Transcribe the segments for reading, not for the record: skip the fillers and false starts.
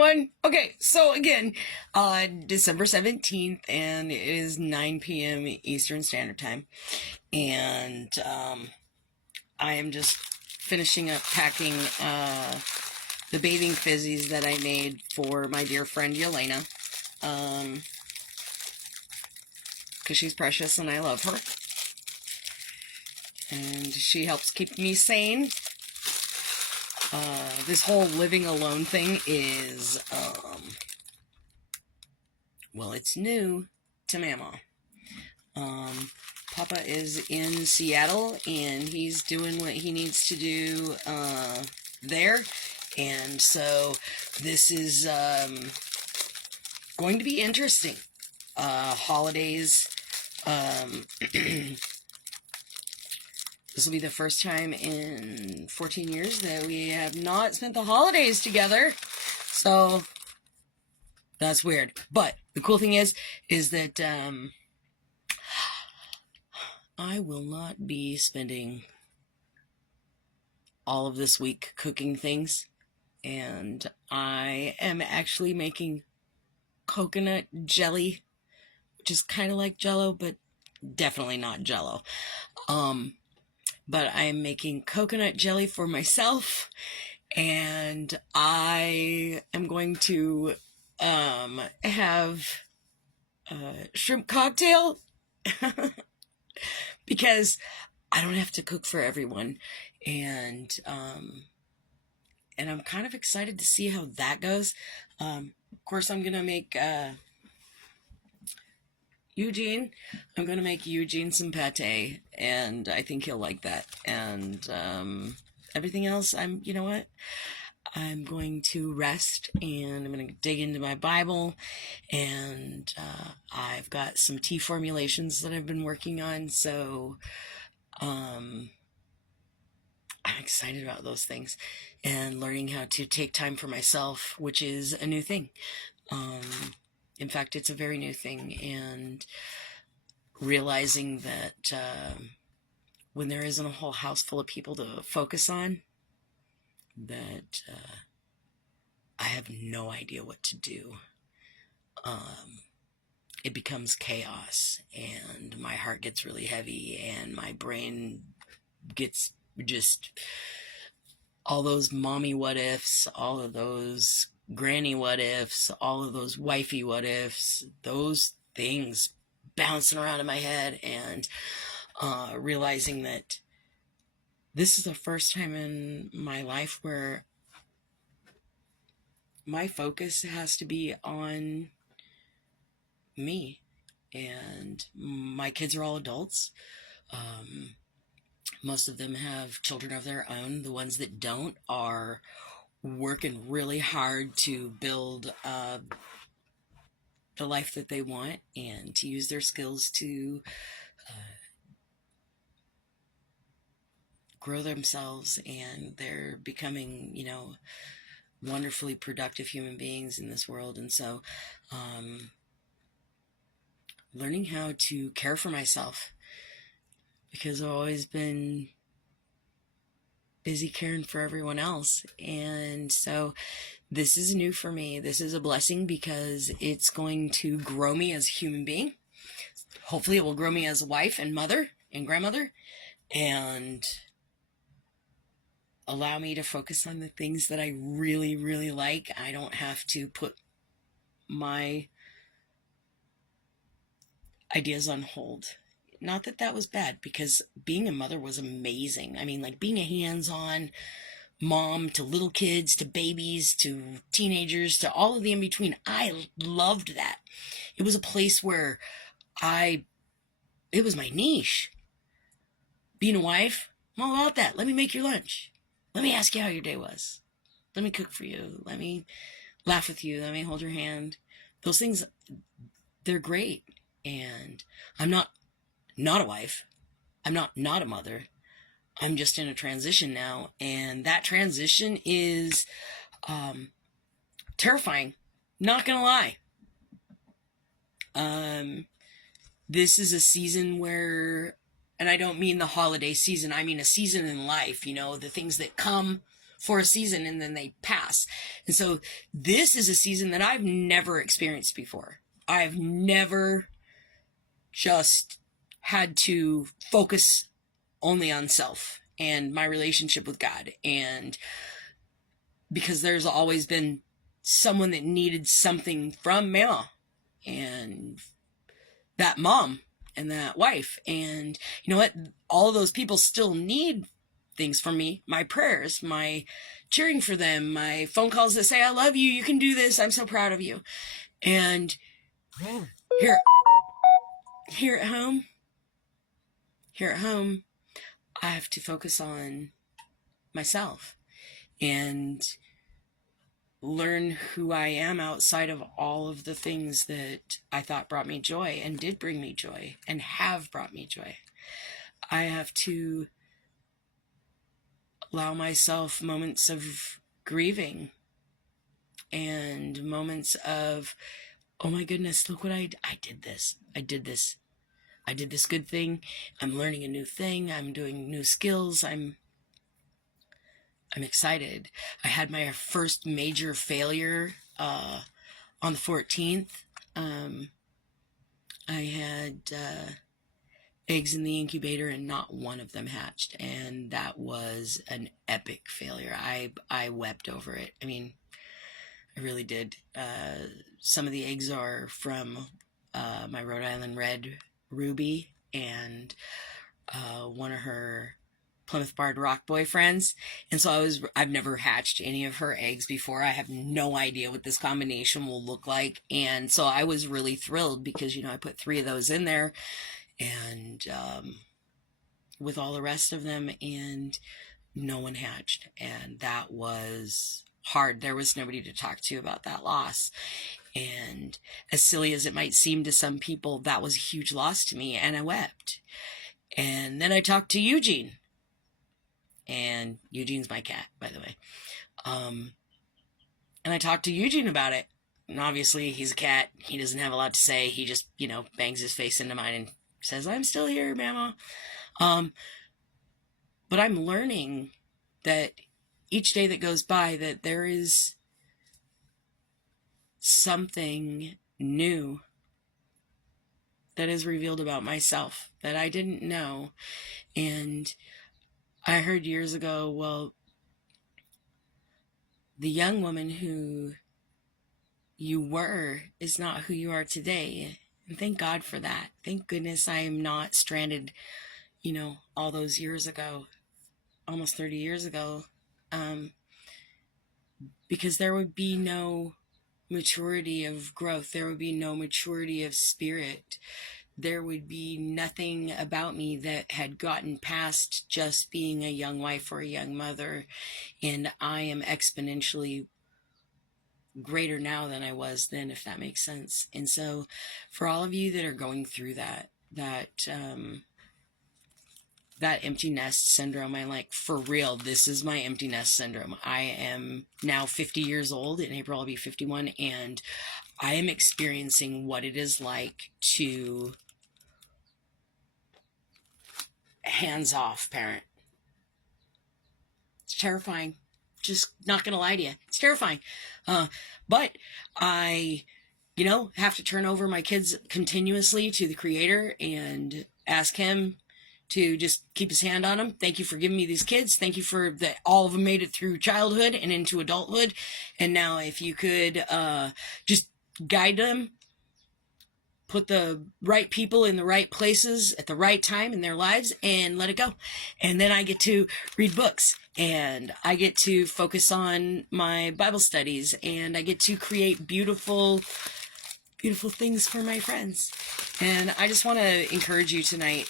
everyone. Okay, so again, December 17th, and it is 9 p.m. Eastern Standard Time. And I am just finishing up packing the bathing fizzies that I made for my dear friend Yelena. Because she's precious and I love her. And she helps keep me sane. This whole living alone thing is, well, it's new to Mama. Papa is in Seattle, and he's doing what he needs to do, there. And so this is, going to be interesting. Holidays, this will be the first time in 14 years that we have not spent the holidays together. So that's weird. But the cool thing is that I will not be spending all of this week cooking things. And I am actually making coconut jelly, which is kind of like Jell-O, but definitely not Jell-O. But I'm making coconut jelly for myself, and I am going to have a shrimp cocktail because I don't have to cook for everyone, and I'm kind of excited to see how that goes. Of course, I'm gonna make Eugene some pate, and I think he'll like that. And everything else, you know what? I'm going to rest, and I'm going to dig into my Bible, and I've got some tea formulations that I've been working on, so I'm excited about those things, and learning how to take time for myself, which is a new thing. In fact, it's a very new thing, and realizing that when there isn't a whole house full of people to focus on, that I have no idea what to do. It becomes chaos, and my heart gets really heavy, and my brain gets just all those mommy what ifs, all of those granny what ifs, all of those wifey what ifs, those things bouncing around in my head, and realizing that this is the first time in my life where my focus has to be on me. And my kids are all adults. Most of them have children of their own. The ones that don't are working really hard to build the life that they want, and to use their skills to grow themselves, and they're becoming, wonderfully productive human beings in this world. And so learning how to care for myself, because I've always been busy caring for everyone else. And so this is new for me. This is a blessing, because it's going to grow me as a human being. Hopefully it will grow me as a wife and mother and grandmother, and allow me to focus on the things that I really, really like. I don't have to put my ideas on hold. Not that that was bad, because being a mother was amazing. I mean, like, being a hands-on mom to little kids, to babies, to teenagers, to all of the in-between. I loved that. It was a place where it was my niche. Being a wife, I'm all about that. Let me make your lunch. Let me ask you how your day was. Let me cook for you. Let me laugh with you. Let me hold your hand. Those things, they're great. And I'm not a wife. I'm not a mother. I'm just in a transition now. And that transition is terrifying. Not gonna lie. This is a season where, and I don't mean the holiday season, I mean a season in life, the things that come for a season and then they pass. And so this is a season that I've never experienced before. I've never just had to focus only on self and my relationship with God. And because there's always been someone that needed something from Mama and that mom and that wife. And you know what? All of those people still need things from me. My prayers, my cheering for them, my phone calls that say, I love you. You can do this. I'm so proud of you. And here at home, I have to focus on myself and learn who I am outside of all of the things that I thought brought me joy and did bring me joy and have brought me joy. I have to allow myself moments of grieving and moments of, oh my goodness, look what I did this. I did this good thing. I'm learning a new thing. I'm doing new skills. I'm excited. I had my first major failure on the 14th. I had eggs in the incubator and not one of them hatched. And that was an epic failure. I wept over it. I mean, I really did. Some of the eggs are from my Rhode Island Red Ruby and one of her Plymouth Barred Rock boyfriends. And so I've never hatched any of her eggs before. I have no idea what this combination will look like. And so I was really thrilled because, I put 3 of those in there and with all the rest of them, and no one hatched. And that was hard. There was nobody to talk to about that loss. And as silly as it might seem to some people, that was a huge loss to me. And I wept. And then I talked to Eugene. And Eugene's my cat, by the way. And I talked to Eugene about it. And obviously, he's a cat. He doesn't have a lot to say. He just, bangs his face into mine and says, I'm still here, Mama. But I'm learning that each day that goes by, that there is something new that is revealed about myself that I didn't know. And I heard years ago, well, the young woman who you were is not who you are today. And thank God for that. Thank goodness I am not stranded, all those years ago, almost 30 years ago, because there would be no maturity of growth. There would be no maturity of spirit. There would be nothing about me that had gotten past just being a young wife or a young mother. And I am exponentially greater now than I was then, if that makes sense. And so for all of you that are going through that empty nest syndrome, I'm like, for real, this is my empty nest syndrome. I am now 50 years old. In April, I'll be 51. And I am experiencing what it is like to hands-off parent. It's terrifying. Just not going to lie to you. It's terrifying. But I, have to turn over my kids continuously to the Creator and ask Him to just keep His hand on them. Thank you for giving me these kids. Thank you for that. All of them made it through childhood and into adulthood. And now if you could just guide them, put the right people in the right places at the right time in their lives, and let it go. And then I get to read books, and I get to focus on my Bible studies, and I get to create beautiful, beautiful things for my friends. And I just want to encourage you tonight,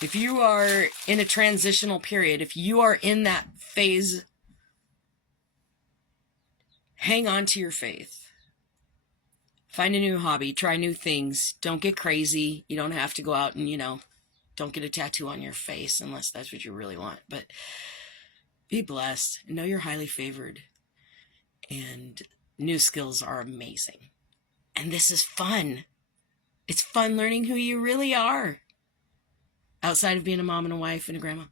if you are in a transitional period, if you are in that phase, hang on to your faith. Find a new hobby, try new things. Don't get crazy. You don't have to go out and, don't get a tattoo on your face unless that's what you really want. But be blessed and know you're highly favored. And new skills are amazing. And this is fun. It's fun learning who you really are outside of being a mom and a wife and a grandma.